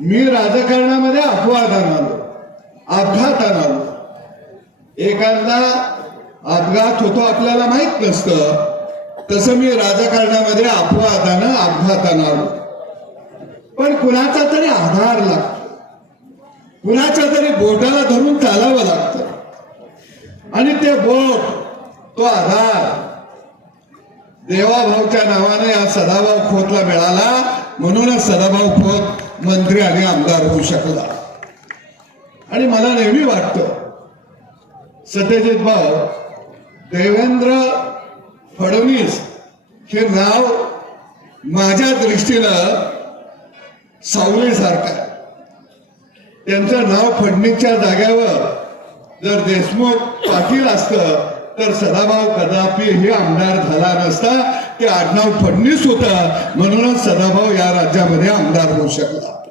मी राजकारणामध्ये अपवादानं आलो, अपघातानं आलो. एखादा अपघात होतो आपल्याला माहित नसतं, तसं मी राजकारणामध्ये अपघातानं आलो. पण कुणाचा तरी आधार लागतो, कुणाच्या तरी बोटाला धरून चालावं लागतं. आणि ते बोट, तो आधार देवाभाऊच्या नावाने या सदाभाऊ खोतला मिळाला. म्हणूनच सदाभाऊ खोत मंत्री आणि आमदार होऊ शकला. आणि मला नेहमी वाटतं सत्यजित भाऊ, देवेंद्र फडणवीस हे नाव माझ्या दृष्टीनं सावलीसारखं आहे. त्यांचं नाव फडणवीसच्या जाग्यावर जर देशमुख पाटील असतं तर सदाभाऊ कदापि हे आमदार झाला नसता. ते आडनाव फडणवीस होतं, म्हणूनच सदाभाऊ या राज्यामध्ये आमदार होऊ शकला.